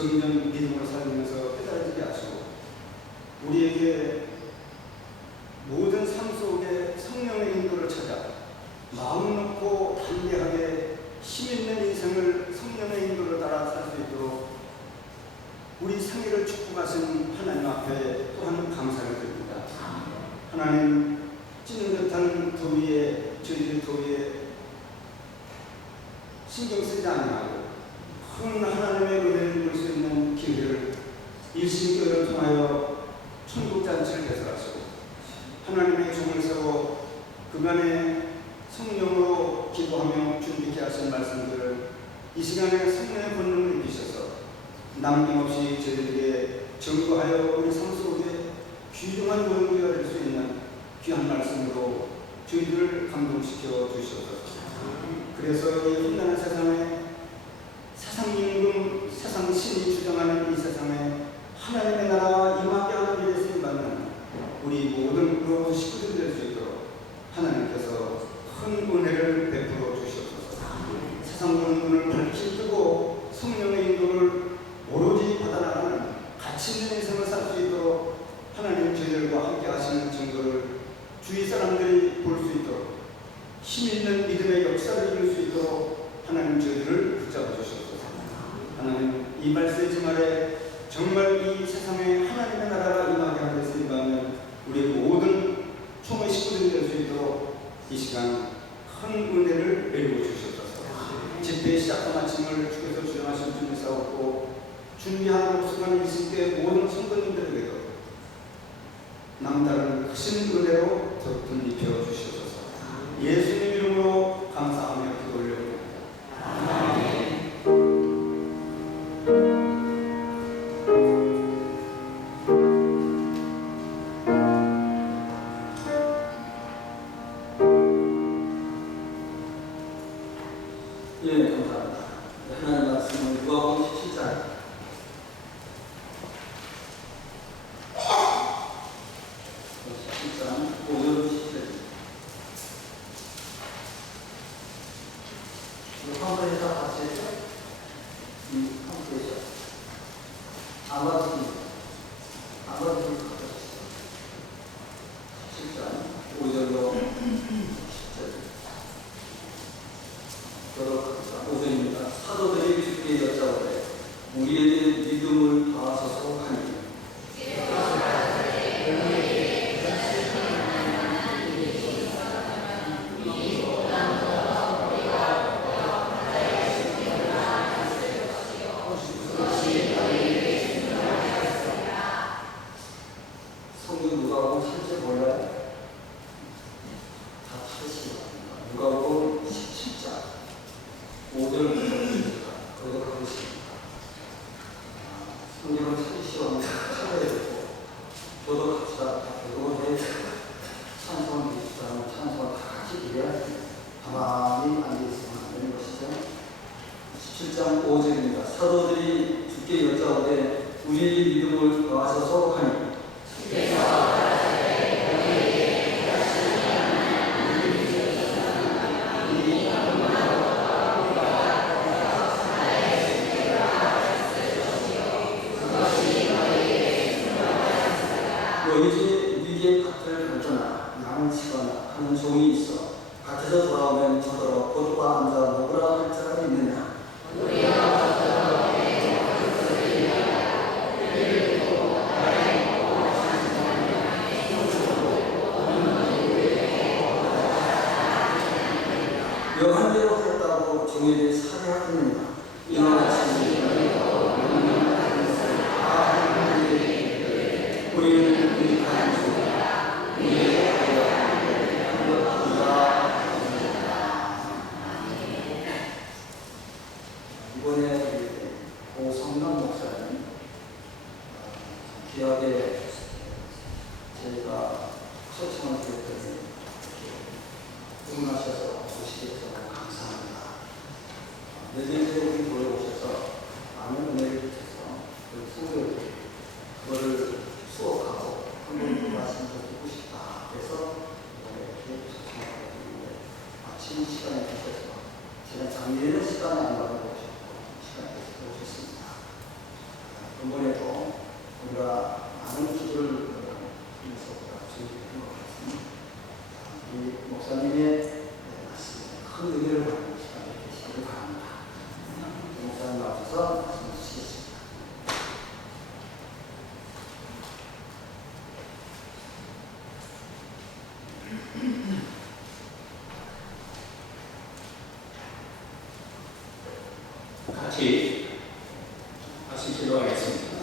정령 믿음으로 살면서 깨달아지게 하시고 우리에게 모든 삶 속에 성령의 인도를 찾아 마음 놓고 담대하게 힘있는 인생을 성령의 인도를 따라 살 수 있도록 우리 생애를 축복하신 하나님 앞에 또한 감사를 드립니다. 하나님, 찌는 듯한 더위에 저희들의 더위에 신경 쓰지 않고 큰 하나님의 은혜를 볼 수 있는 기회를 일신교회를 통하여 천국잔치를 개설하시고 하나님의 종을 세워 그간의 성령으로 기도하며 준비케 하신 말씀들을 이 시간에 성령의 권능을 입히셔서 남김없이 저희들에게 전거하여 우리 삶 속에 귀중한 모형기가 될 수 있는 귀한 말씀으로 저희들을 감동시켜 주시옵소서. 그래서 이 혼란한 세상에 세상 임금, 세상 신이 주장하는 이 세상에 하나님의 나라와 임하게 하는 일에 쓰임받는 우리 모든 그런 식구들 될 수 있도록 하나님께서 큰 은혜를 베풀어 주시옵소서. 세상 보는 눈을 밝히 뜨고 성령의 인도를 오로지 받아나가는 가치 있는 인생을 살 수 있도록 하나님 저희들과 함께 하시는 증거를 주위 사람들이 볼 수 있도록 힘있는 믿음의 역사를 이룰 수 있도록 하나님 저희들을 붙잡아 주시옵소서. 하나님, 이 말세 주말에 정말 이 세상에 하나님의 나라가 임하게 하는 데서 임하면 우리 모든 총의 식구들이 될 수 있도록 이 시간 큰 은혜를 내리고 주시옵소서. 집회 시작과 마침을 주께서 주장하신 주님 싸웠고 준비하는 수많은 이스께 모든 성도님들에게도 남다른 크신 은혜로 덮은 입혀 주시옵소서. 예수님 이름으로 감사하며 기도 올려드립니다. 아멘. 예, 감사합니다. 하나님 말씀은 누가복음 17장 5절 10절입니다. 한번에서 같이 함께 해서 아마도 가져주세요. 17장 5절로 10절. 5절입니다. 사도들이 주께 여짜오되 우리에게 믿음을 더하소서 하니 성경 누가복음 3절 몰라요? 다 찾으시기 바랍니다. 누가복음 17장 5절부터 거기서 가고 있습니다. 성경을 찾으시오 찾아야 되고 저도 갑시다. 결국은 내 찬송 비슷한 찬송 다 같이 드려야 가만히 앉아있으면 안 되는 것이죠. 17장 5절입니다. 사도들이 주께 여짜오되 우리의 믿음을 더하소서 하니 너희의 우리의 밭을 갈거나 양을 치거나 하는 종이 있어 밭에서 돌아오면 저더러 겉과 앉아 먹으라 할 사람이 있느냐? 명한 대로 하였다고 종에게 살해하겠느냐? 이와 같이 우리는 우리 가족과 우리의 이번에 오성남 목사님 기억에 제가 초청을 드렸더니 응하셔서 오시게 해서 감사합니다. 내년에 우리 돌아오셔서 많은 은혜를 주셔서 그 수고를 그거를 수업하고 한번 말씀을 듣고 싶다. 그래서 이렇게 초청하게 됐는데 마침 시간이 되셔서 제가 작년에는 시간을 안 받아보고 싶고 시간이 되셔서 오셨습니다. 은혜를 받는 시간이 되시기를 바랍니다. 목사님 앞에서 말씀 주시겠습니다. 같이 기도하겠습니다.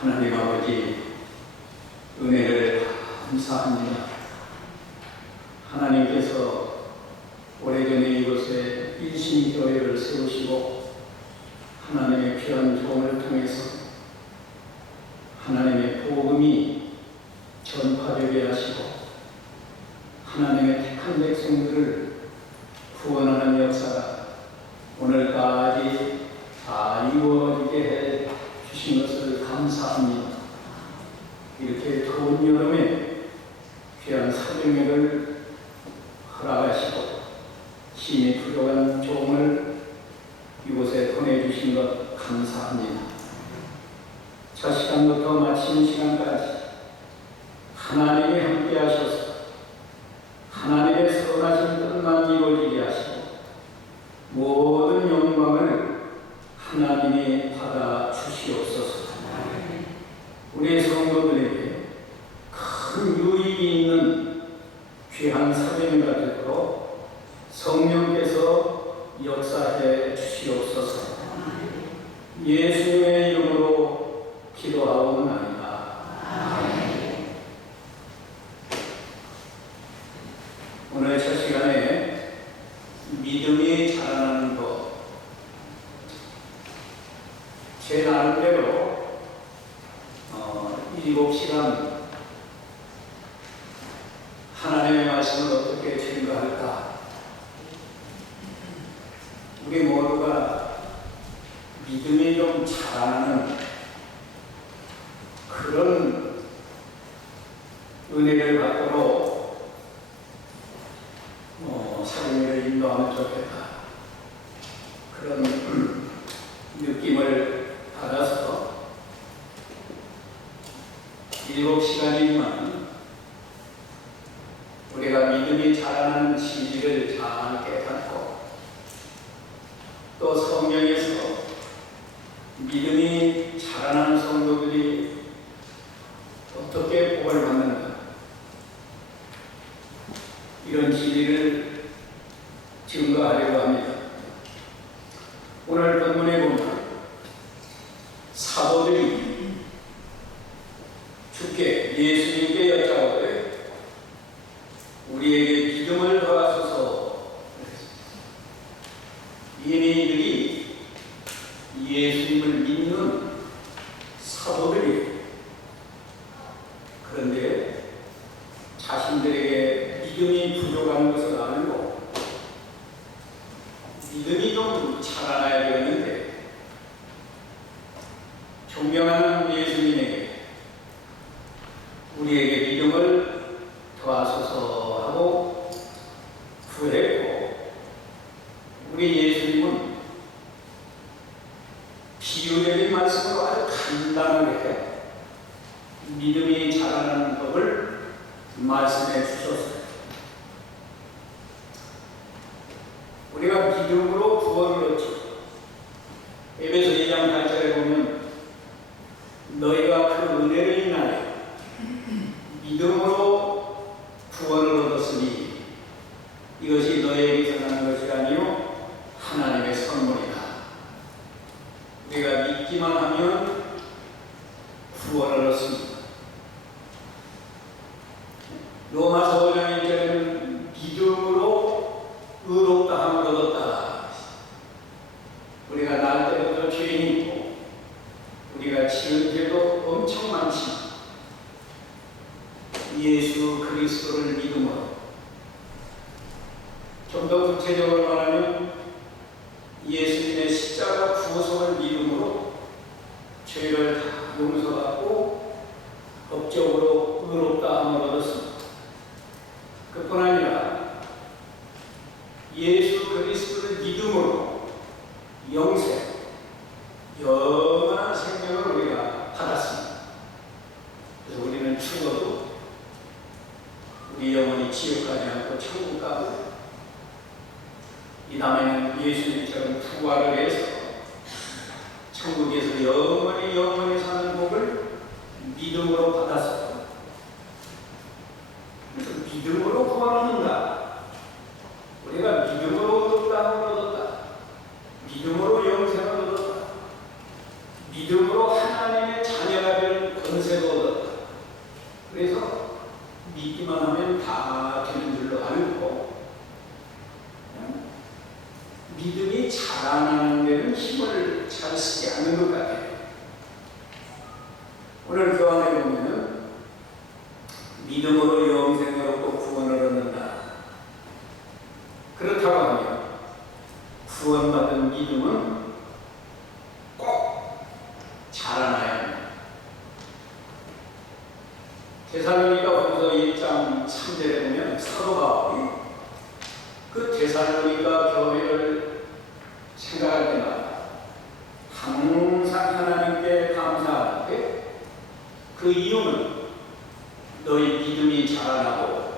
하나님 아버지, 은혜를 감사합니다. 하나님께서 오래전에 이곳에 일신교회를 세우시고 하나님의 귀한 종을 통해서 하나님의 복음이 전파되게 하시고 하나님의 택한 백성들을 구원하는 역사가 오늘까지 다 이루어지게 해 주신 것을 감사합니다. 이렇게 더운 여름에 귀한 사명을 허락하시고 힘이 부족한 종을 이곳에 보내주신 것 감사합니다. 첫 시간부터 마치는 시간까지 하나님이 함께 하셔서 하나님의 선하신 뜻만 이루어지게 하시고 모든 영광을 하나님이 받아 주시옵소서. 우리 성도들에게 큰 유익이 있는 귀한 사명이가 되도록 성령께서 역사해 주시옵소서. 예수님의 이름으로 기도하옵나이다. 아멘. 오늘 첫 시간에 믿음이 자라나는 것, 제 나름대로 7시간 하나님의 말씀을 어떻게 증거할까? 우리 모두가 믿음이 좀 자라나는 그런 은혜를 받도록 사랑을 인도하면 좋겠다. 그런 느낌을 받아서 7시간이지만 우리가 믿음이 자라나는 진리를 잘 깨닫고 또 성경에서 믿음이 자라나는 성도들이 어떻게 복을 받는가, 이런 진리를 증거하려고 합니다. 오늘 본문에 보면 사도들이 주께 예수님께 여짜오되 우리에게 믿음을 더하소서. 이미 이들이 예수님을 믿는 사도들이에요. 그런데 자신들에게 믿음이 부족한 것을 알고 믿음이 좀 자라나야 되는데 존경하는 예수님에게 우리에게 믿음을 더하소서 하고 구했고, 우리 예수님은 비유적인 말씀으로 아주 간단하게 믿음이 자라나는 법을 말씀해 주셨어요. 우리가 믿음으로 구원을 얻죠. 에베소 2장 8절에 보면 너희가 그 은혜를 인하여 믿음으로 구원을 얻었으니 이것이 너희에게서 나는 것이 아니요 하나님의 선물이다. 우리가 믿기만 하면 구원을 얻습니다. 로마서 5장 1절에는 믿음으로 의롭다함을 얻었다. 우리가 날 때부터 죄인이고 우리가 지은 죄도 엄청 많지만 예수 그리스도를 믿음으로, 좀 더 구체적으로 말하면 예수님의 십자가 구속을 믿음으로 죄를 다 용서받고 법적으로 의롭다함을 얻었습니다. 그뿐 아니라 예수 그리스도를 믿음으로 영생, 영원한 생명을 우리가 받았습니다. 그래서 우리는 죽어도 우리 영혼이 지옥 가지 않고 천국 가고 이 다음에는 예수님처럼 부활을 해서 천국에서 영원히 사는 복을 믿음으로 받았어요. 그래서 믿음으로 구원을 얻는다. 우리가 믿음으로 얻었다. 믿음으로 영생을 얻었다. 믿음으로 하나님의 자녀가 되는 권세를 얻었다. 그래서 믿기만 하면 다 되는 줄로 알고 믿음이 자라나는 데는 힘을 잘 쓰지 않는 것 같아요. 오늘 교환에 보면은 믿음으로 영생을 얻고 구원을 얻는다. 그렇다고 하면 구원받은 믿음은 꼭 자라나야 합니다. 데살로니가후서 1장 3절에 보면 사도 바울이 그 데살로니가 교회를 생각할 때마다 항상 하나님께 감사하는데 그 이유는 너희 믿음이 자라나고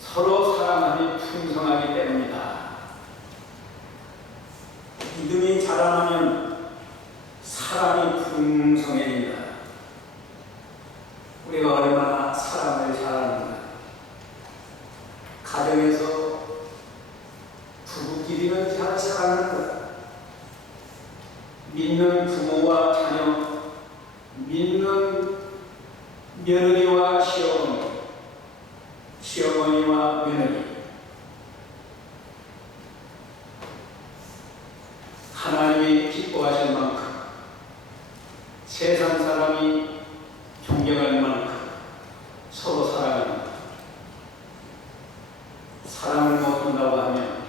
서로 사랑하니 풍성하기 때문이다. 믿음이 자라나면 사랑이 풍성해진다. 우리가 얼마나 사랑을 잘하는가. 가정에서 부부끼리는 잘 사랑하는가. 믿는 부모와 자녀, 믿는 며느리와 시어머니, 시어머니와 며느리, 하나님이 기뻐하실 만큼 세상 사람이 존경할 만큼 서로 사랑합니다. 사랑을 못한다고 하면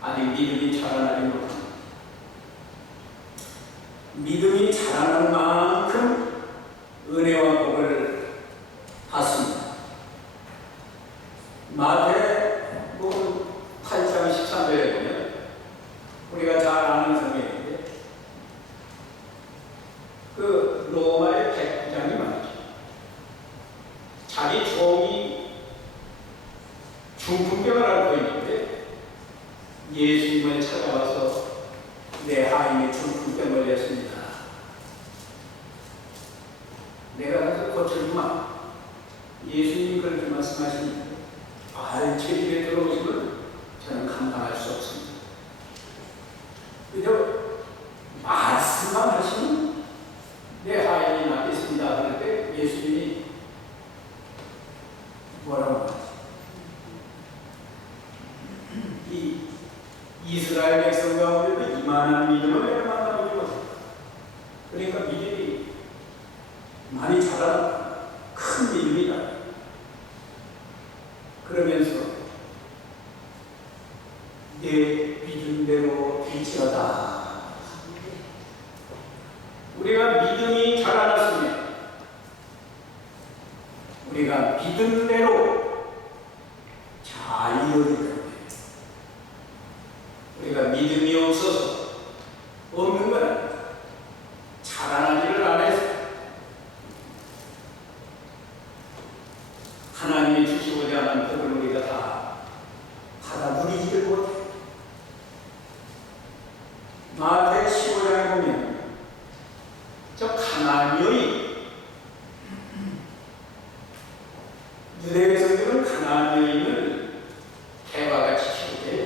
아직 믿음이 자라나지 못합니다. 믿음이 자라는 만큼 은혜와 복을 받습니다. 마태복음 8장 13절에 보면 우리가 잘 아는 성경인데 그 로마의 백부장이 말이죠. 자기 종이 중풍병을 앓고 있는데 예수님을 찾아와서 내 하인이 중풍병 걸렸습니다. 내가 가서 고쳐주마. 예수님이 그렇게 말씀하시는데 제 집에 들어오시면 저는 감당할 수 없습니다. 그저 말씀만 하시면 내 하인이 낫겠습니다. 그럴 때 예수님이 뭐라고 하지? 이 이스라엘 백성 가운데도 이만한 믿음을 얼마나 가지고 못해. 그러니까 믿음이 많이 자라는 큰 믿음이다. 그러면서 내 믿음대로 될지어다. 우리가 믿음이 자라났으면 우리가 믿음대로 잘 이루어질 겁니다. 우리가 믿음이 없어서 없는 건 자라나지를 않아서 하나님이 주시고자 하는 복을 우리가 다 받아 누리지를 못해. 마태 15장에 보면 저 가나안 여인, 유대 백성들은 가나안 여인을 개바같이 키우대요.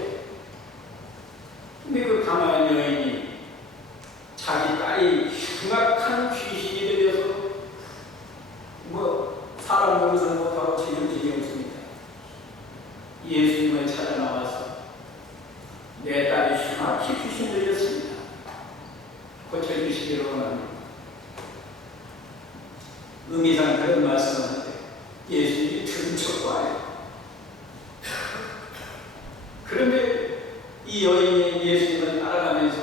근데 그 가나안 여인이 자기 딸이 흉악한 귀신이 들려서 사람 노릇을 못하고 지경지경 없습니다. 예수님을 찾아 나와서 내 딸이 흉악히 귀신 들렸습니다. 고쳐주시기를 원합니다. 의미상 그런 말씀을 하는데 예수님이 들은 척 와요. 그런데 이 여인이 예수님을 따라가면서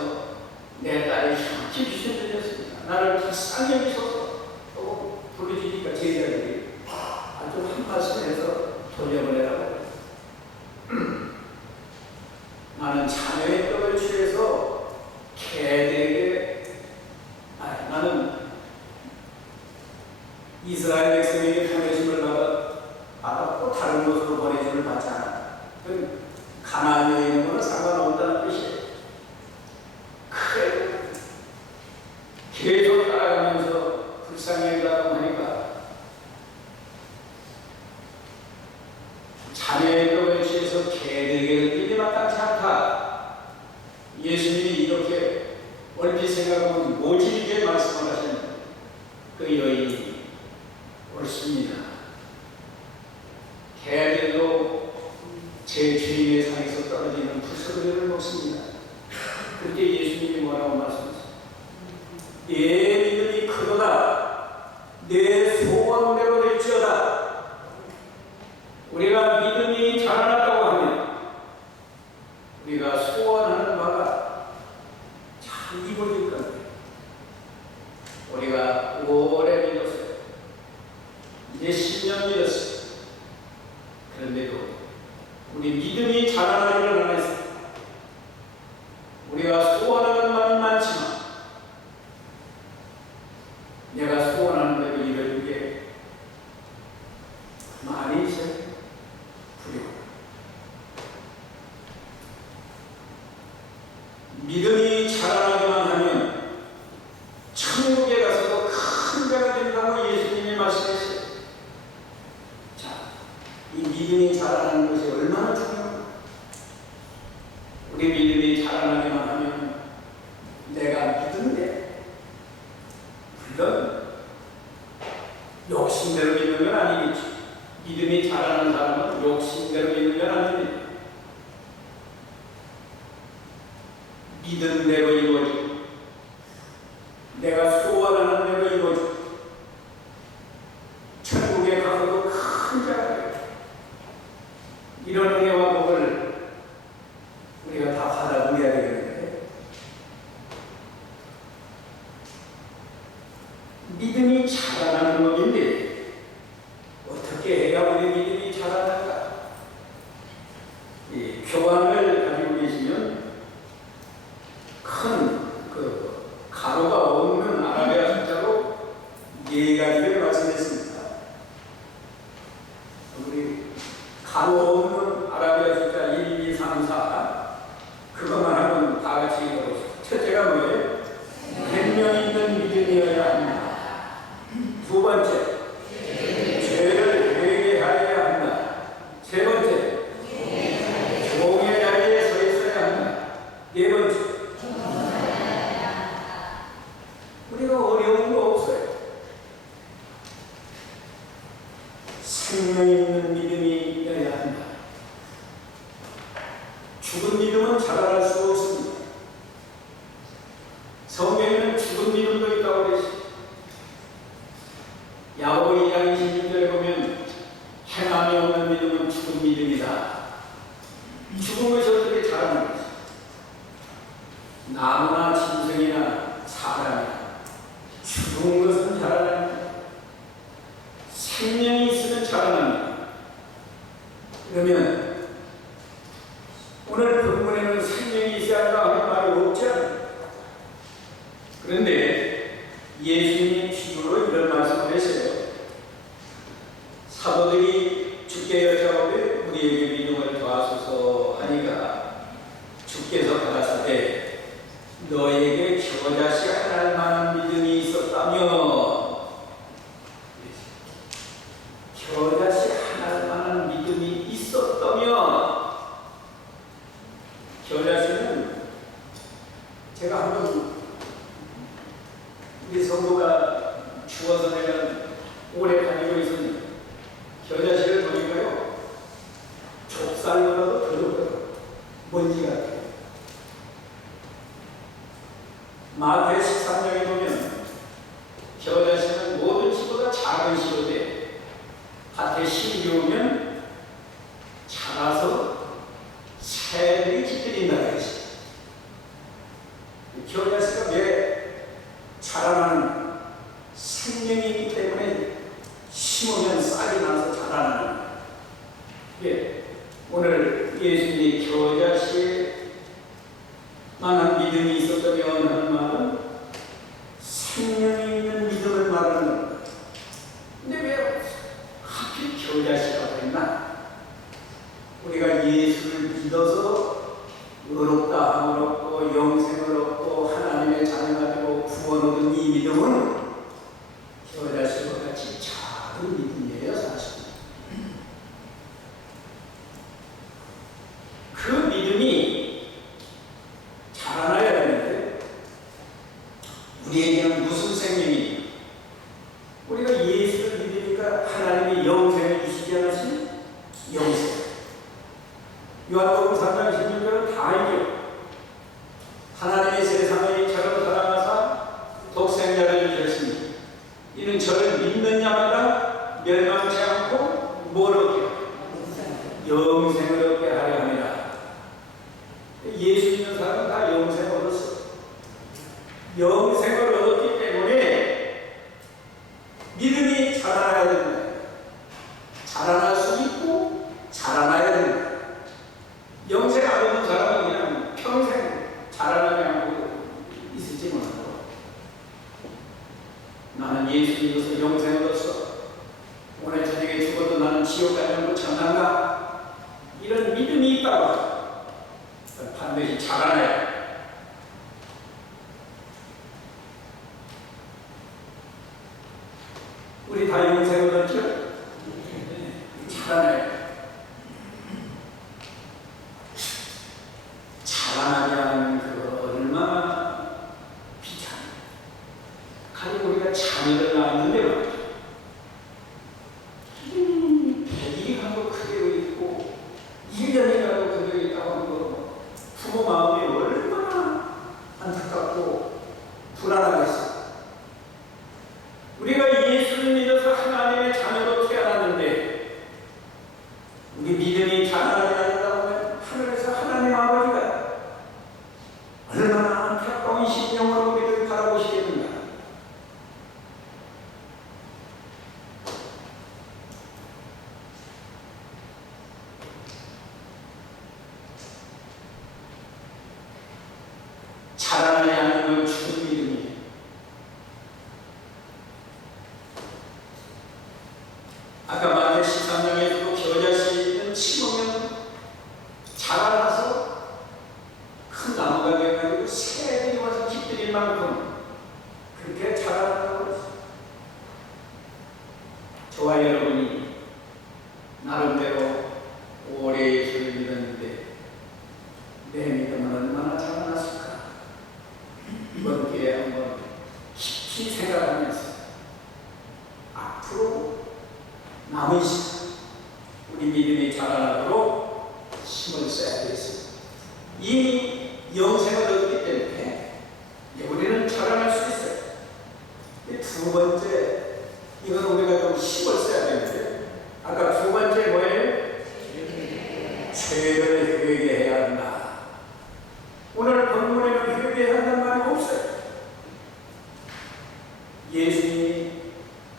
내 딸이 흉악히 귀신 들렸습니다. 나를 불쌍히 여기셔서 또 부르짖으니까 제자들이 아주 한 말씀해서 돌려보내라고. 나는 자녀의 떡을 취해서 개들에게 나는 이스라엘 백성에게 보내심을 받았고 다른 곳으로 보내심을 받지 않았다. 가나안 예수님의 상에서 떨어지는 풀소리를 먹습니다. 그때 예수님이 뭐라고 말씀하셨어요? 내 믿음이 크도다. 내 소원대로 될지어다. 우리가 믿음이 자라났다고 하면 우리가 소원하는 바가 잘 이루어질 겁니다. 우리가 오래 믿었어요. 이제 10년 믿었어요. 그런데도 우리 믿음이 자라나기를 원했어요. 우리가 소원하는 바는 많지만 내가 소원하는 대로 이루어진 게 많이 있어요. 두려워. 믿음이 자라나기만 하면 천국에 가서도 큰 자가 된다고 예수님이 말씀하셨어요. 자, 이 믿음이 자라나는 것이 얼마나 중요한가? 우리 믿음이 자라나기만 하면 내가 믿는데, 물론 욕심대로 믿는 건 아니겠지. 믿음이 자라는 사람은 욕심대로 믿는 건 아닙니다. 믿은 대로 이루어지고 내가 소원하는 대로 이루어지고 천국에 가서도 큰 자가 되고 이런 은혜와 복을 우리가 다 받아 누려야 되겠는데, 믿음이 자라나는 법인데 어떻게 해야 우리 믿음이 자라날까? 이 교환을 가지고 계시면 큰 가로가 없는 아라비아 숫자로 4가지를 말씀했습니다. 우리 가로 없는 아라비아 숫자 1, 2, 3, 4 그것만 하면 다 같이 읽어보시죠. 첫째가 뭐예요? 생명 있는 믿음이어야 합니다. 두 번째, 죄를 회개하여야 한다. 세 번째, 종의 자리에 서 있어야 한다. 네 번째, 우리가 어려운 거 없어요. 생명 있는 믿음이 있어야 한다. 죽은 믿음은 자라날 수 없습니다. 성경에는 죽은 믿음도 있다고 그랬어요. 야고보 2장 26절에 보면 행함이 없는 믿음은 죽은 믿음이다. 죽은 것이 어떻게 자라는 것이? 나무나 짐승이나 사람이나 죽은 것은 자라납니다. 생명이 있으면 자라납니다. 그러면 오늘 본문에는 생명이 있어야 한다 하는 말이 없지 않아요. 그런데 예수님이 비유로 이런 말씀을 했어요. 사도들이 주께 여쭤오되 우리에게 믿음을 더하소서 하니까 주께서 가라사대 너에게 겨자씨 하나를 만한 믿음이 있었다면, 겨자씨 하나를 만한 믿음이 있었다면, 겨자씨는 제가 한번 우리 성도가 주어서 내가 오래 다니고 있었는데 겨자씨를 보니까요 족살보다도 더 좋더라고요. 먼지 같아요. 마태 13장에 보면 겨자씨는 모든 씨보다 작은 씨인데 밭에 씨를 오면 자라서 새들이 깃들인다 그랬어요. 겨자씨가 왜 자라나는 생명이기 때문에 심으면 싹이 나서 자라나는 거예요. 예, 오늘 예수님이 겨자씨에 만한 믿음이 있었다면 하는 말은 생명이 있는 믿음을 말하는 겁니다. 근데 왜 하필 겨자씨라고 했나? 우리가 예수를 믿어서 의롭다 함을 얻고 영생을 얻고 하나님의 자녀가 되고 구원 얻은 이 믿음은 겨자씨와 같이 작은 믿음이에요, 사실. 그 믿음이 자라나야 되는데 우리에게는 무슨 생명이? 우리가 예수를 믿으니까 하나님이 영생을 주시지 않으시니? 영생. 요한복음 3장 16절은 다 알죠. 하나님이 세상을 이처럼 사랑하사 독생자를 주셨으니 이는 저를 믿는 자마다 멸망치 않고 뭘 얻게? 영생을 얻게 하려 합니다. 예수 믿는 사람은 다 영생을 얻었어. 영생을 얻었기 때문에 믿음이 자라나야 된다. 자라날 수 있고 자라나야 된다. 영생 안 얻은 사람은 그냥 평생 자라나지 않고 있을지 몰라도 나는 예수 믿어서 영생을 얻었어. 오늘 저녁에 죽어도 나는 지옥 가지 않고 전한다. 이런 믿음이 있다고 반드시 자라나야 돼. 우리 다 영생을 얻죠? 자라나야 돼. 자라나지 않으면 그거 얼마나 비참해. 가령 우리가 자녀를 낳았는데 말이죠. 100일이 가도 그대로 있고 1년이 가도 그대로 있다고 하는 거 부모 마음이 얼마나 안타깝고 불안하겠어. 우리가 예수를 믿어서 하나님의 자녀로 태어났는데 우리 믿음이 자라나지 않는다고 하면 하늘에서 하나님 아버지가 얼마나 안타까운 심령으로 우리를 바라보시겠는가. 자라나지 않는 건 죽은 믿음이에요. 아까 마태 13장에서도 겨자씨는 심으면 자라나서 큰 나무가 되어가지고 새들이 와서 깃들일 만큼 그렇게 자라나고 그랬어요. 저와 여러분이 나름대로 오래 예수를 믿었는데 내 믿음은 얼마나 자라났을까? 이번 기회에 한번 깊이 생각하면서 앞으로 남은 시간 우리 믿음이 자라나도록 힘을 써야 되겠습니다. 이미 영생을 얻기 때문에 우리는 자라날 수 있어요. 두 번째, 이건 우리가 좀 힘을 써야 되는데 아까 두 번째 뭐예요? 죄를 회개해야 한다. 오늘 본문에는 회개해야 한다는 말이 없어요. 예수님이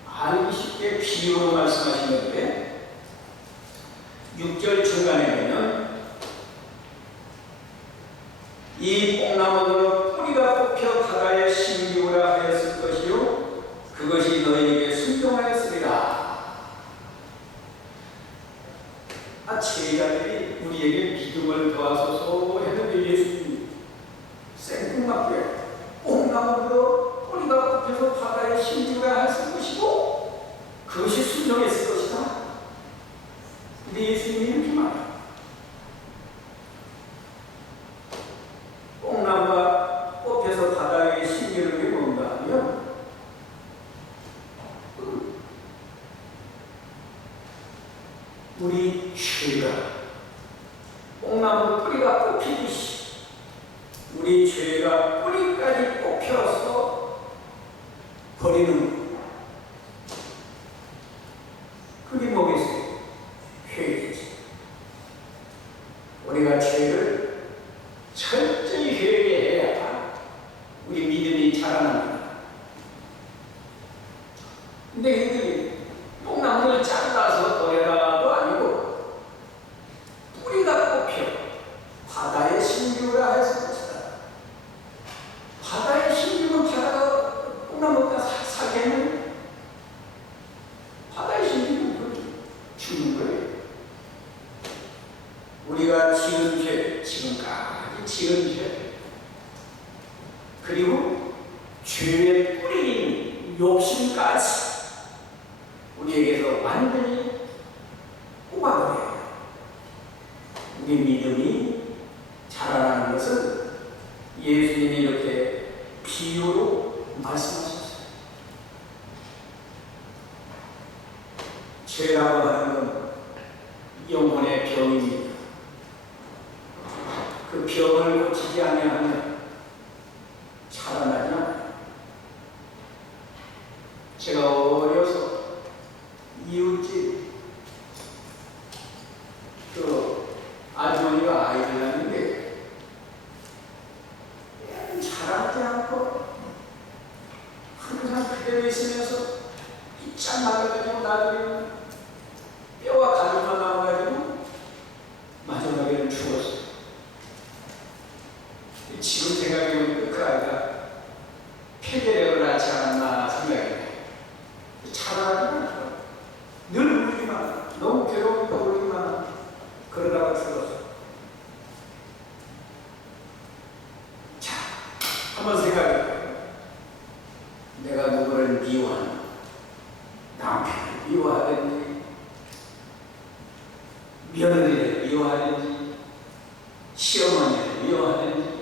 알기 쉽게 비유로 말씀하시는데 6절 중간에 보면 이 뽕나무는 뿌리가 뽑혀 바다에 심기우라 하였을 것이요 그것이 너희에게 순종하였으리라. 제자들이 우리에게 믿음을 더하소서 했는데 예수님이 생뚱맞게 뽕나무로 뿌리가 뽑혀서 바다에 심기우라 하였을 것이고 그것이 순종했을 것이다. 근데 예수님이 이렇게 말해요. 뽕나무가 뽑혀서 바다에 심기우는 게 뭔가 하면 우리 죄가 뽕나무 뿌리가 뽑히듯이 우리 죄가 뿌리까지 뽑혀서 버리는 것. 그게 뭐겠어요? 회개지. 우리가 죄를 철저히 회개해야 우리 믿음이 자라납니다. 근데 이들이 뽕나무를 잘라서 버려라도 아니고 뿌리가 뽑혀 바다에 심기우라 했을 것이다. 바다에 심기우면 바다가 뽕나무가 살겠는 바다에 심기우면 죽는 거예요. 우리가 지은 죄, 지금까지 지은 죄, 그리고 죄의 뿌리인 욕심까지 우리에게서 완전히 뽑아버려요. 우리 믿음이 자라나는 것은 예수님이 이렇게 비유로 말씀하셨어요. 죄라고 하는 건 영혼의 병입니다. 그 병을 고치지 아니하면 살아나냐? 제가 어려서 이웃집 그 아주머니가 아이를 낳는데 자라지 않고 항상 그대로 있으면서 삐짝 나가가지고 나중에 뼈와 가죽만 나와가지고 마지막에는 죽었어요. 지금 생각해보니까 그 아이가 폐결핵을 낳지 않았나 생각이 나요. 자라지 않고 늘 울기만, 너무 괴로우니까 울기만, 그러다가 죽었어요. 자, 한번 생각해봐요. 내가 누구를 미워하는, 남편을 미워하든지, 며느리를 미워하든지, 시어머니를 미워하든지,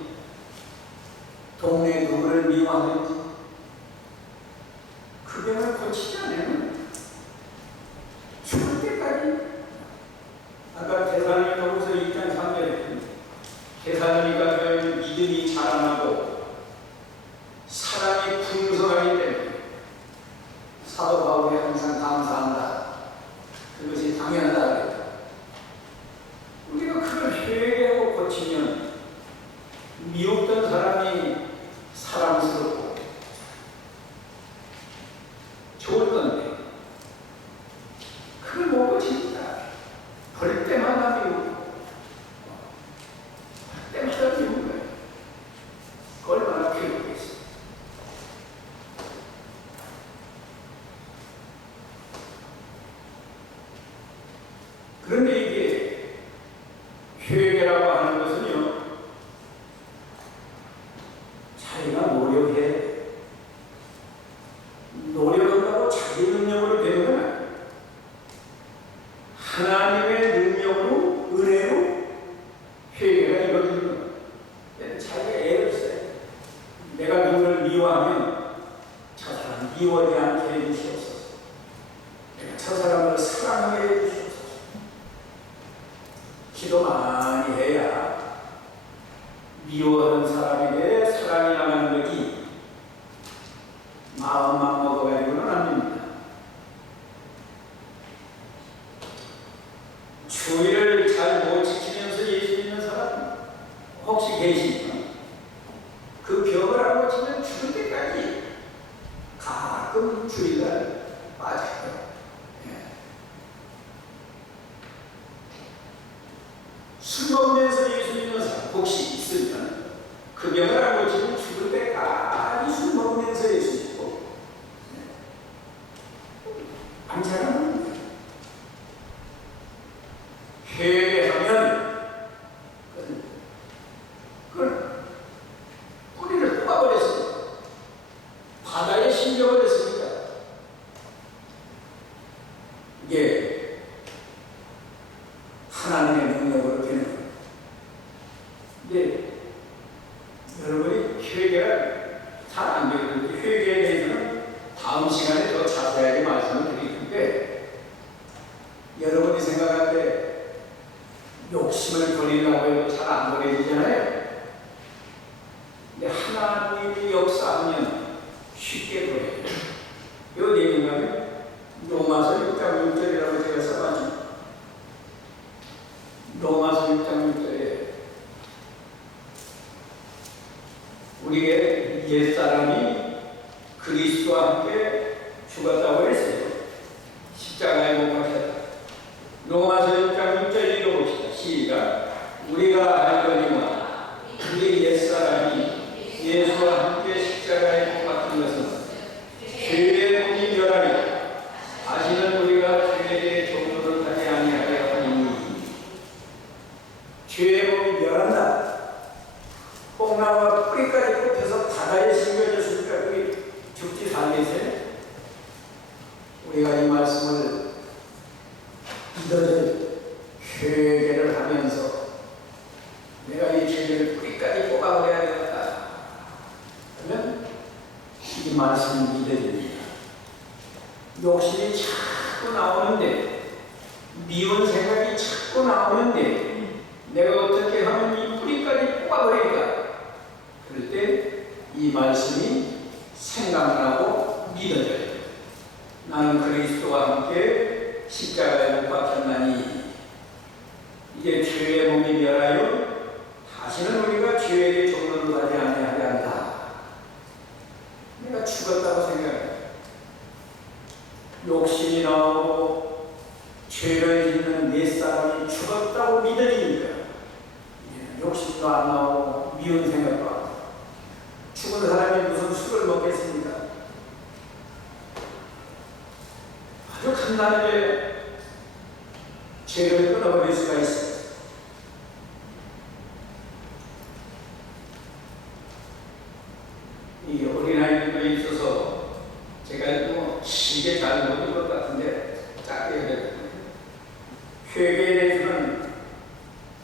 동네 누구를 미워하든지, 그 병을 고치지 않으면 죽을 때까지, 아까 데살로니가후서 2장 3절에 데살로니가 교회는 믿음이 자라나고 사랑이 풍성하기 때문에 사도 바울이 항상 감사한다. 그것이 당연하다 그랬다. 우리가 그걸 회개하고 고치면 미웠던 사람이 사랑스럽고 좋을 건데 그걸 못 고칩니다. 버릴 때마다 미우고 버릴 때마다 미운 거예요. 얼마나 괴롭겠어요. 그런데 이게 회개라고 하는 것은요, 자기가 노력한다고 자기 능력으로 되는 건 아니에요. 하나님의 능력으로, 은혜로 회개가 이루어지는 거예요. 자기가 애를 써요. 내가 누구를 미워하면 저 사람 미워하지 않게 해주시옵소서. 내가 저 사람을 사랑하게 해주시옵소서. 기도 많이 해야 미워하는 사람에게 사랑이 나가는 거지 마음만 먹어가지고는 안 됩니다. 주의를 잘 못 지키면서 예수 믿는 사람 혹시 계십니까? 그 벽을 안 고치면 죽을 때까지 가끔 주의가 빠져요. 술 먹으면서 예수 믿는 사람 혹시 있으면 그 병을 안 고치면 죽을 때까지 술 먹으면서 예수 믿고 안 자라는 거예요. 회개하면 그걸 뿌리를 뽑아버렸습니다. 바다에 심겨버렸습니다. 이게 하나님의 능력으로 되는 거예요. 근데 여러분이 회개가 잘 안 되는데 회개에 대해서는 다음 시간에 더 자세하게 말씀을 드릴 텐데 여러분이 생각할 때 욕심을 버리려고 해도 잘 안 버려지잖아요. 근데 하나님이 역사하면 쉽게 버려요. 이 얘기는 로마서 6장 6절이라고 제가 써가지고 로마서 6장 6절에 우리의 옛사람이 그리스도와 함께 죽었다고 했어요. 십자가에 못 박혔다. 로마서 6장 6절 읽어봅시다. 시작. 우리가 알거니와 우리 옛사람이 예수와 함께 십자가에 못 박힌 것은 죄의 몸이 멸하리라. 다시는 우리가 죄에 종노릇 하지 아니하려 하니. 죄의 몸이 멸한다. 뽕나무가 뿌리까지 뽑혀서 바다에 심겨졌으니까 그게 죽지 살겠어요? 우리가 이 말씀을 믿어져 회개를 하면서 내가 이 죄를 뿌리까지 뽑아버려야 되겠다 그러면 이 말씀이 믿어집니다. 욕심이 자꾸 나오는데 미운 생각이 자꾸 나오는데 내가 어떻게 하면 이 뿌리까지 이 말씀이 생각나고 믿어져요. 나는 그리스도와 함께 십자가에 못 박혔나니 이제 죄의 몸이 멸하여 다시는 우리가 죄에게 종로를 가지 아니하게 한다. 내가 죽었다고 생각해. 욕심이 나오고 죄를 짓는 내 사람이 죽었다고 믿어지니까 욕심도 안 나오고 미운 생각도 안 나오고. 죽은 사람이 무슨 술을 먹겠습니까? 아주 간단하게 죄를 끊어버릴 수가 있어요. 이 어린아이들도 있어서 제가 뭐 시계 잘 못 읽을 것 같은데 짧게 해야 되거든요. 회개에 대해서는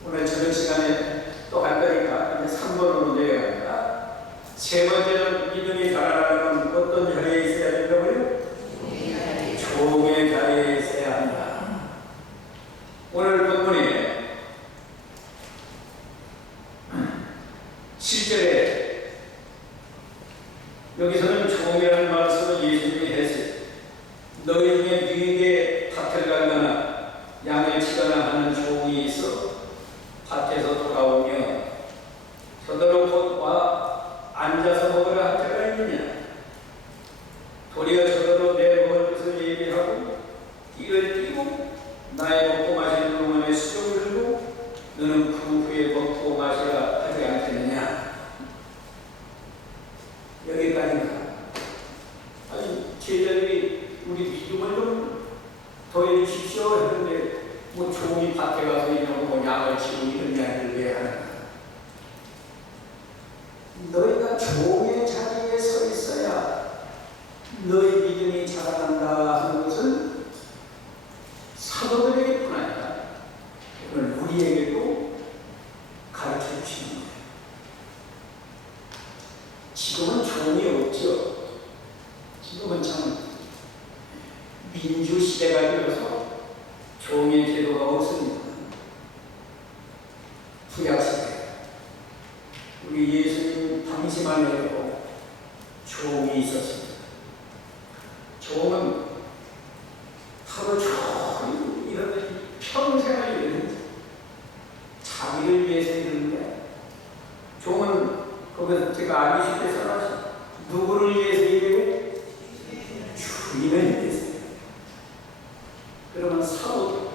오늘 저녁 시간에 또 할 거니까 이제 3번으로 내려갑니다. 세 번째는 믿음이 자라나는 어떤 자리에 있어야 된다고요? 종의 자리에 있어야 한다. 오늘 본문에 7절에 여기서는 종이라는 말씀을 예수님이 했어요. 너희 중에 누구에게 밭을 갈거나 양을 치거나 하는 종이 있어 밭에서 돌아오며 저더러 곧 와 앉아서 먹으라 할 때가 있느냐? 도리어 저더러 내 먹을 것을 예비하고 띠를 띠고 나의 먹고 마시는 동안에 수종을 들고 너는 그 후에 먹고 마시라 하지 않겠느냐? 여기까지입니다. 아니 제자들이 우리 믿음을 좀 더해 주십시오 했는데 뭐 종이 밭에 가서 이런 뭐 양을 치고 이런 이야기를 왜 하는가? 너희가 종의 자리에 서 있어야 너희 믿음이 자라난다 하는 것은 사도들에게뿐 아니라 오늘 우리에게도 가르쳐 주시는 거예요. 지금은 종이 없죠. 지금은 참 민주시대가 되어서 종의 제도가 없습니다. 구약시대 우리 예수님 당시만 해도 종이 있었습니다. 종은 하루 종일 이런 평생을 이루는 자기를 위해서 이루는데 종은 거기서 제가 알기 쉽게 써놨어요. 누구를 위해서 일해요? 주인을 위해서. 그러면 사도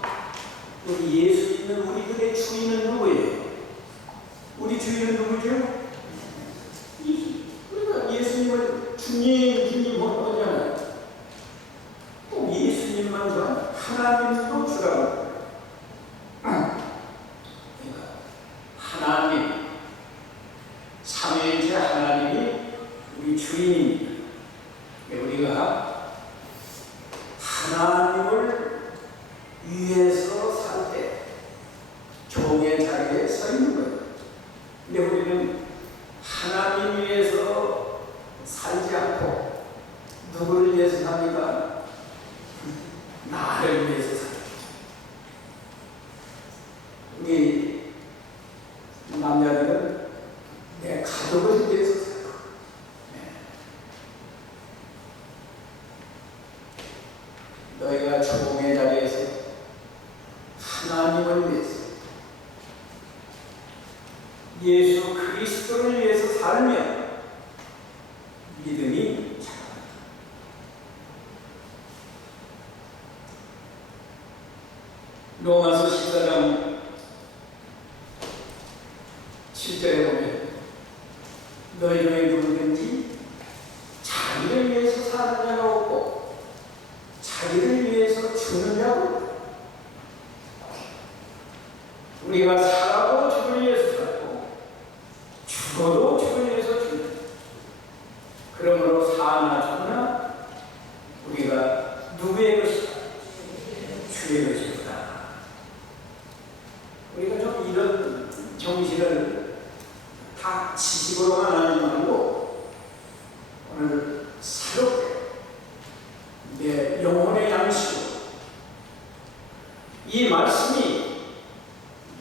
우리 예수 믿는 우리들의 주인은 누구예요? 우리 주인은 누구죠? 우리가 예수님을 주님 하잖아요. 꼭 예수님만 주라 하나님도 주라고. 하나님 삼위일체 하나님이 우리 주인입니다. 우리가 하나님을 위해서 살 때 종의 자리에 서 있는 거예요. 근데 우리는 하나님 위해서 살지 않고 누구를 위해서 삽니까? 나를 위해서 살아요. 우리 남자들은 내 가족을 위해서 살고, 너희가 종의 자리에서 하나님을 위해서 예수 그리스도를 위해서 살면 믿음이 자랍니다. 로마서 14장 7절에 보면 너희 중에 누구든지 자기를 위해서 사는 자가 없고 자기를 위해서 주는 자가 없고 우리가 살아도 주를 위해서 살고 죽어도 주를 위해서 죽는다. 그러므로 사나 죽으나 우리가 누구의 것이다? 주의 것이다. 우리가 좀 이런 정신을 다 지식으로만 하지 말고 오늘 새롭게 내 영혼의 양식으로 이 말씀이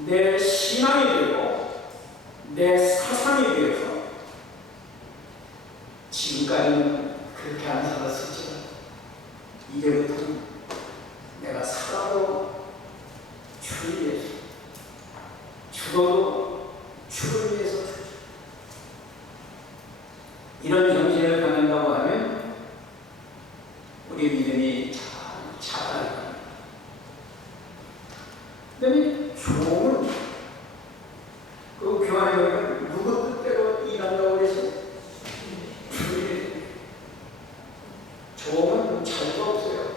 내 신앙이 되고 내 사상이 되어서 주를 위해서 이런 정신을 갖는다고 하면 우리 믿음이 자라날 겁니다. 그다음에 종은 그 교환에 보니까 누구 뜻대로 일한다고 그랬어요? 종은 자유가 없어요.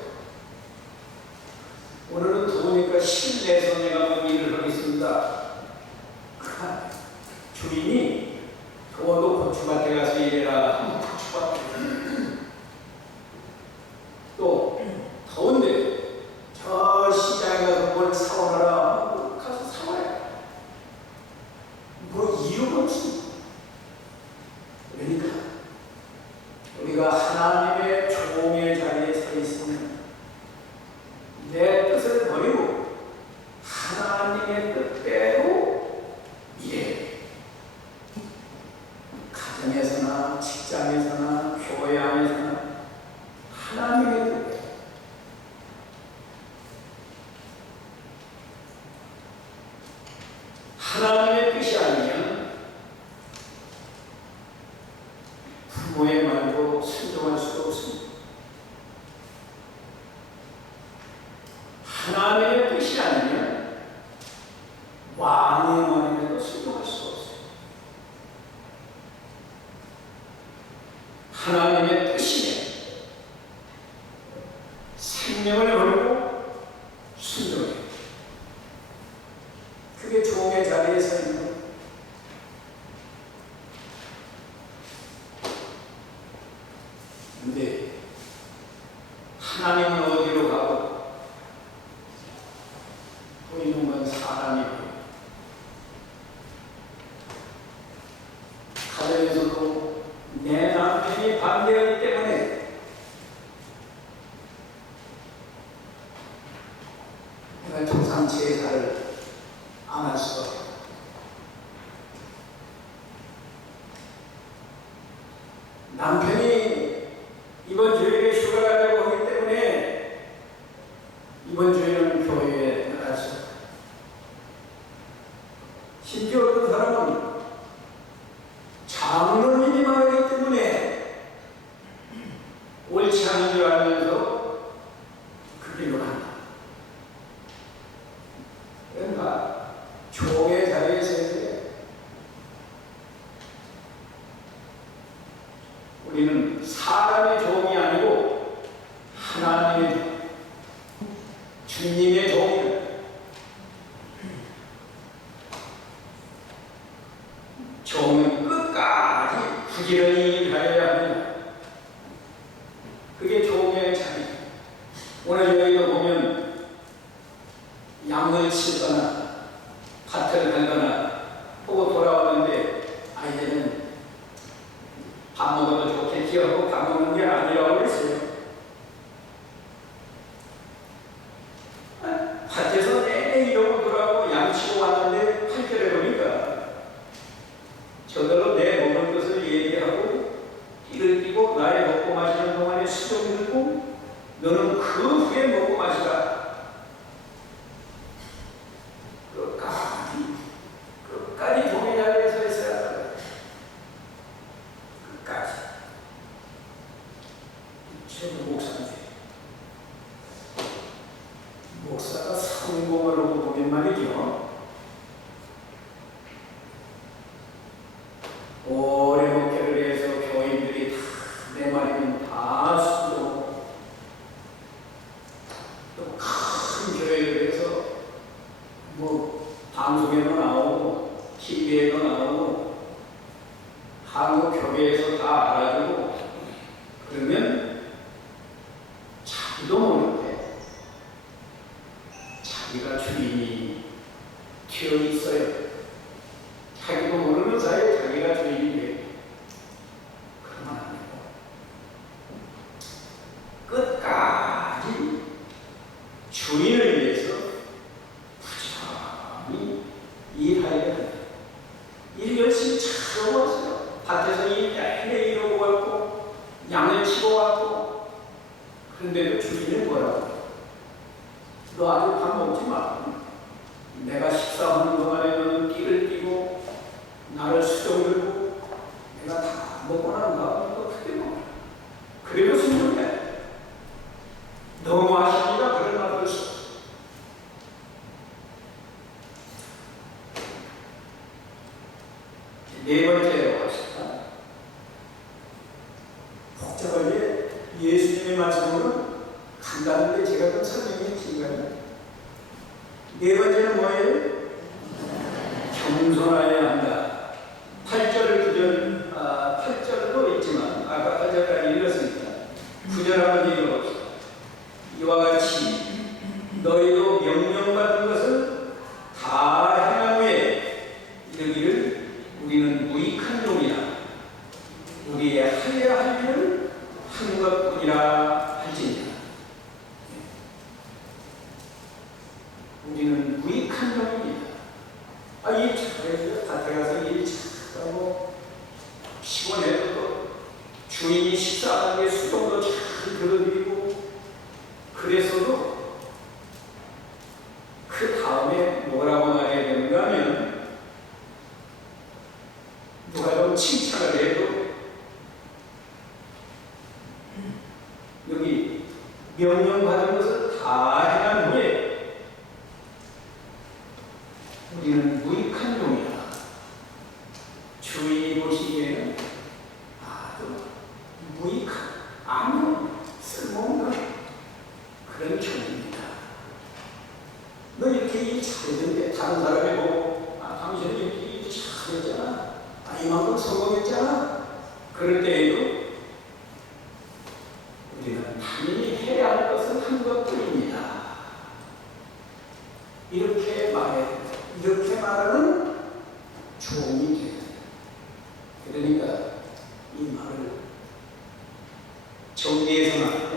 오늘은 더우니까 실내에서 내가 뭐 일을 하겠습니다. 주인이 더워도 고추밭에 가서 일해라 하면 고추밭에 또 더운데 저 시장에 가서 뭘 사오너라 하고 가서 사와요. 뭐 이유가 없습니다. 그러니까 우리가 하나님의 종의 자리에 서 있으면 내 뜻을 버리고 하나님의 뜻대로 일해. 가정에서나 직장에서나 교회 안에서나 하나님의 뜻대로. 하나님의 뜻이 아니면 부모의 말도 순종할 수가 없습니다. 하나님의 뜻이 아니면 왕의 말에도 순종할 수가 없어요. 하나님의 뜻이면 생명을 걸고 순종해요. 그게 종의 자리에 서 있는 거예요. 근데 하나님은 어디로 가고 보이는 건 사람이고, 가정에서도 내 남편이 반대하기 때문에 내가 조상 제사를 안 할 수가 없어요. 남편이 이번 주일에 휴가 가려고 하기 때문에 이번 주에는 교회에 나갈 수 없어요. 심지어 어떤 사람은 장로님이 말하기 때문에 옳지 않은 줄 알면서 그 길로 간다. 그러니까 종의 자리에 서야 돼요. 우리는 사람의 종이 아니고 하나님의 종, 주님의 종이에요. 종은 끝까지 부지런히 일하여야 합니다. 그게 종의 자리예요. 오늘 여기도 보면 양을 치거나 밭을 갈거나 보고 돌아왔는데 아이들은 밥 먹어도 좋겠지 하고 밥 먹는 게 아니라고 그랬어요. 밭에서 내내 이러고 돌아오고 양치고 왔는데 팔결에 보니까 저절로 내 먹을 것을 얘기하고 이를 끼고 나의 먹고 마시는 동안에 수정이 들고 너는 그 후에 먹고 마시라. 끝까지 종의 자리에 서 있어야 합니다. 끝까지. 저도 목사인데 목사가 성공을 하고 보면 말이죠. 오래 목회를 해서 교인들이 다 내 말이면 다 순종하고 또 큰 교회를 해서 뭐 방송에도 나오고 TV에도 나오고 한국 교회에서 다 알아주고 그러면 자기도 모르는데 자기가 주인이 되어 있어요. 자기도 모르는 사이에 자기가 주인이 돼요. 그러면 안 되고 끝까지 주인을 위해서 부지런히 일하여야 합니다. 네 번째로 합시다. 복잡하게 예수님의 말씀으로 간다는데 제가 좀 설명해 드릴까요? 네 번째는 뭐예요? 겸손하여야 한다. 8절, 9절, 8절도 있지만 아까 8절까지 읽었으니까 9절 한번 읽어봅시다. 이와 같이 너희도 명령받은 것을 다 행한 후에 이르기를 우리는 무익한 종이라 우리의 하여야 할 일을 한 것뿐이라 할지니라. 우리는 무익한 종입니다. 일 잘해줘요. 밭에 가서 일 잘하고 피곤해도 또 주인이 식사하는 게 수정도 잘 들어드리고 그랬어도 그 다음에 뭐라고 말해야 되는가 하면 누가 좀 칭찬을 해도 여기 명령받은 것을 다 행한 후에 우리는 무익한 종이다. 주인이 보시기에는 아주 무익한 아무 쓸모없는 그런 종입니다. 너 이렇게 일 잘했는데 다른 사람이 보고 당신은 이렇게 일 잘했잖아. 이만큼 성공했잖아. 그럴 때에도 우리는 당연히 해야 할 것을 한 것뿐입니다. 이렇게 말하는 종이 돼요. 그러니까 이 말을 정리해서 말하면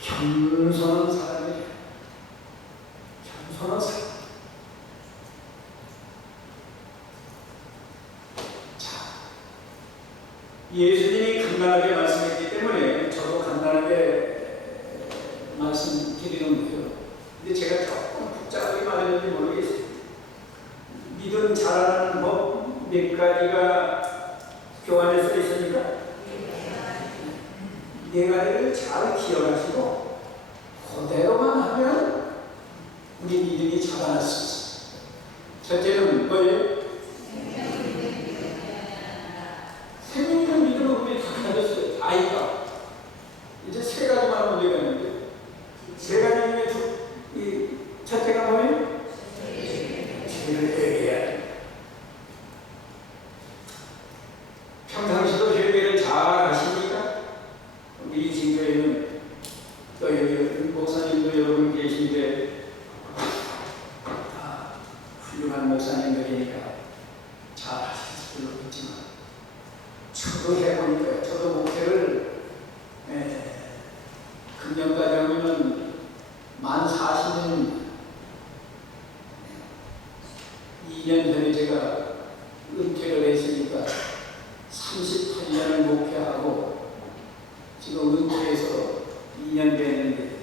겸손한 사람이에요. 겸손한 사람. 자, 예수님이 간단하게 말씀했기 때문에 저도 간단하게 말씀드리는 거예요. 근데 제가 조금 복잡하게 말했는지 모르겠어요. 믿음 잘하는 법 몇 가지가 교환에 써 있으니까 네 가지를 잘 기억하시고 그대로만 하면 우리 믿음이 자라날 수 있어요. 첫째는 뭐예요? 생명이라는 믿음을 우리 다 가졌어요. 다 있다. 이제 세 가지만 하면 되겠는데 세 가지 중에 첫째가 뭐예요? 죄를 회개해야 돼. 평상시도 회개를 잘 하십니까? 우리 진교에는 또 여기 목사님도 여러분 계신데 훌륭한 목사님들이니까 잘 하실지 모르겠지만 저도 해보니까 저도 목회를 금년까지 하면 만 40년 2년 전에 제가 은퇴를 했으니까 38년을 목회하고 지금 은퇴해서 2년 됐는데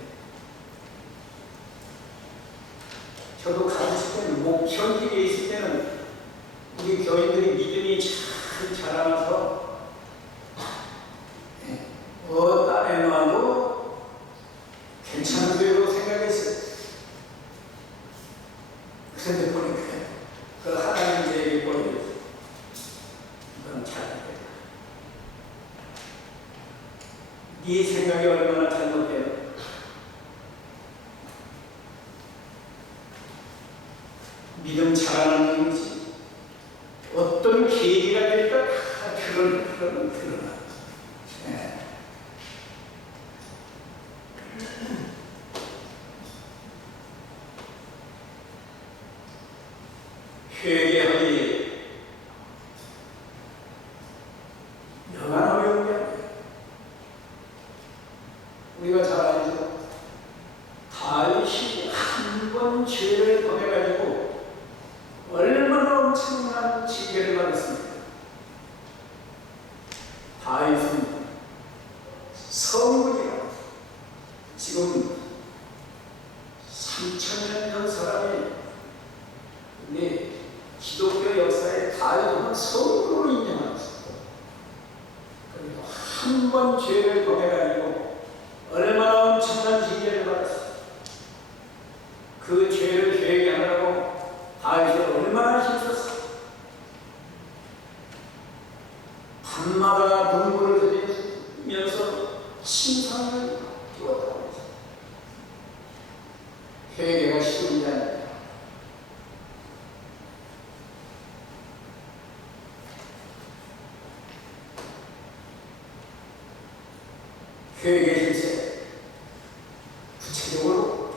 저도 가르칠 때는 목현직에 있을 때는 우리 교인들이 믿음이 잘 자라나서 딴에 놔도 괜찮은 대로 생각했어요. 그런데 보니까 그 하나님 제에게 보여줬어요. 이건 잘못됐다. 네 생각이 얼마나 잘못돼요? 믿음 자라나는지 어떤 계기가 될까 다 드러나. 회개하기 너무나 어려운 게 아니에요. 우리가 잘 알죠? 다윗이 한 번 죄를 범해가지고 얼마나 엄청난 징계를 받았습니까? 다윗은 성문이라 지금 3000년 전 사람이 우리 기독교 역사에 다윗은 성문으로 인정하였습니다. 그리고 한 번 죄를 범해가지고 얼마나 엄청난 징계를 받았습니까? 그 죄를 회개하라고 다윗이 얼마나 힘썼어. 밤마다 눈물을 흘리면서 신상을 띄웠다고 했어요. 회개가 쉬운 게 아니라 회개 실세 구체적으로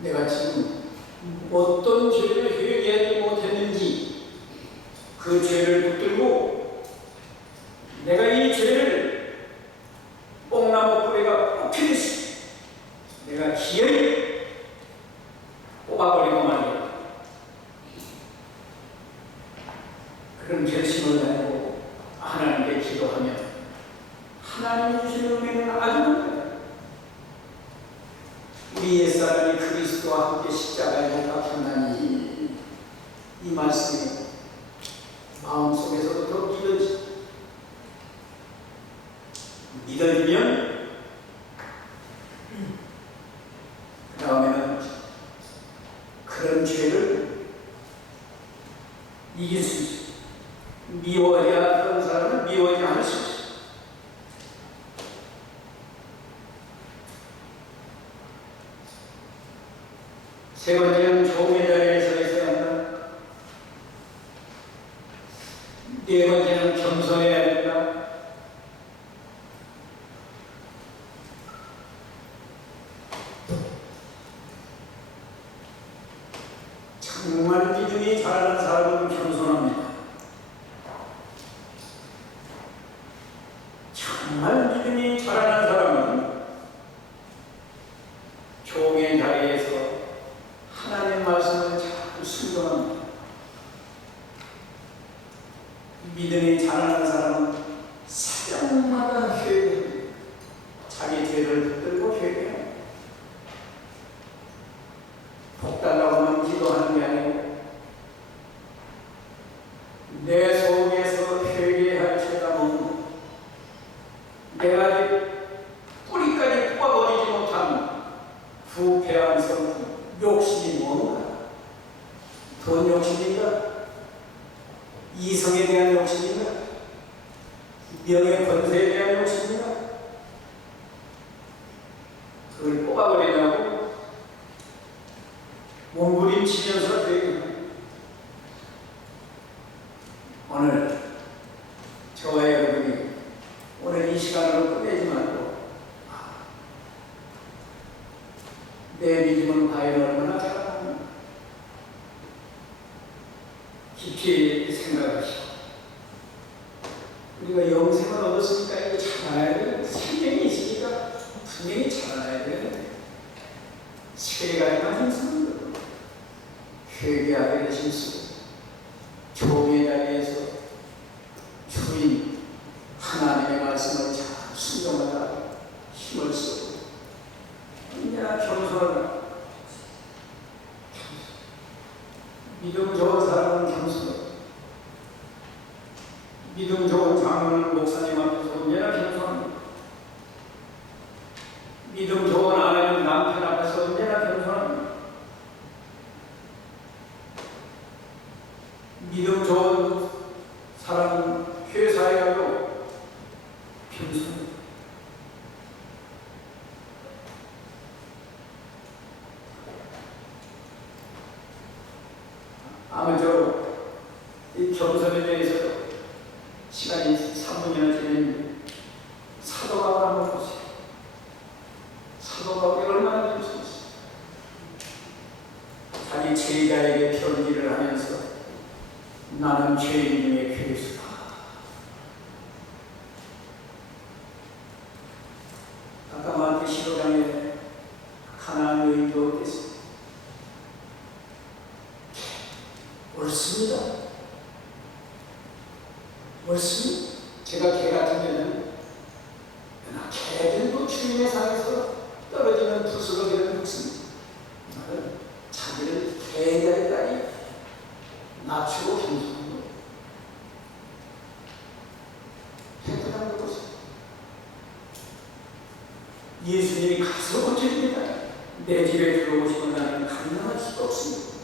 내가 지금 어떤 죄를 회개하지 못했는지 그 죄를 붙들고 내가 이 죄를 뽕나무 뿌리가 뽑히듯이 내가 기어이 뽑아버리고 말이야. 그런 결심을 가지고 하나님께 기도하면 하나님 주신 은혜는 아주 많아요. 우리 옛사람이 그리스도와 함께 십자가에 못 박혔나니 이 말씀이 마음속에서부터 믿어지면 그 다음에는 그런 죄를 이길 수 있어요. 미워하지 않던 사람은 미워하지 않을 수 있어요. 세 번째는 종의 자리에 서 있어야 한다. 네 번째는 겸손해야 된다. 정말 믿음이 자라는 사람은 겸손합니다. 정말 믿음이 자라는 사람은 종의 자리에서 하나님의 말씀을 잘 순종합니다. 믿음이 자라는 사람은 사정마다 회개합니다. 자기 죄를 붙들고 회개합니다. 복 달라고만 기도하는 게 아니고 내 속에서 회개할 죄가 뭔가, 내가 아직 뿌리까지 뽑아버리지 못한 부패한 성품, 욕심이 뭔가? 돈 욕심인가? 이성에 대한 욕심인가? 명예 권세에 대한 욕심인가? 그걸 뽑아버리려고 몸부림치면서 되게 오늘 저와 여러분이 오늘 이 시간으로 끝내지 말고 내 믿음은 과연 얼마나 자라나 깊이 생각하시고 우리가 영생을 얻었으니까 이거 자라야 돼. 생명이 있으니까 분명히 자라야 돼. 세 가지만 힘쓰는 거예요. 회개하게 되심쓰고 종의 자리에서 주인 하나님의 말씀을 잘 순종하다 힘을 쓰고 언제나 겸손하다. 믿음 좋은 사람은 겸손하다. 믿음 좋은 장로는 목사님 앞에서 언제나 겸손합니다. 믿음 좋은 아내는 남편 앞에서 언제나 겸손합니다. 믿음 좋은 사람은 회사에 가도 겸손합니다. 아무쪼록 이 겸손에 대해서 시간이 3분이나 지났는데 사도바울 한번 보세요. 사도바울이 얼마나 겸손했어요. 자기 제자에게 편지를 하면서 나는 죄인의 괴수다. 아까 마태 15장에 가나안 여인도 어땠습니까? 옳습니다. 옳습니다. 제가 개 같으면 개들도 주인의 상에서 떨어지면 부스러기를 먹습니다. 나는 자기를 개의 자리까지 낮추고 겸손한 거예요. 태도한 것은 예수님이 가서 고쳐줍니다. 내 집에 들어오시면 나는 감당할 수도 없습니다.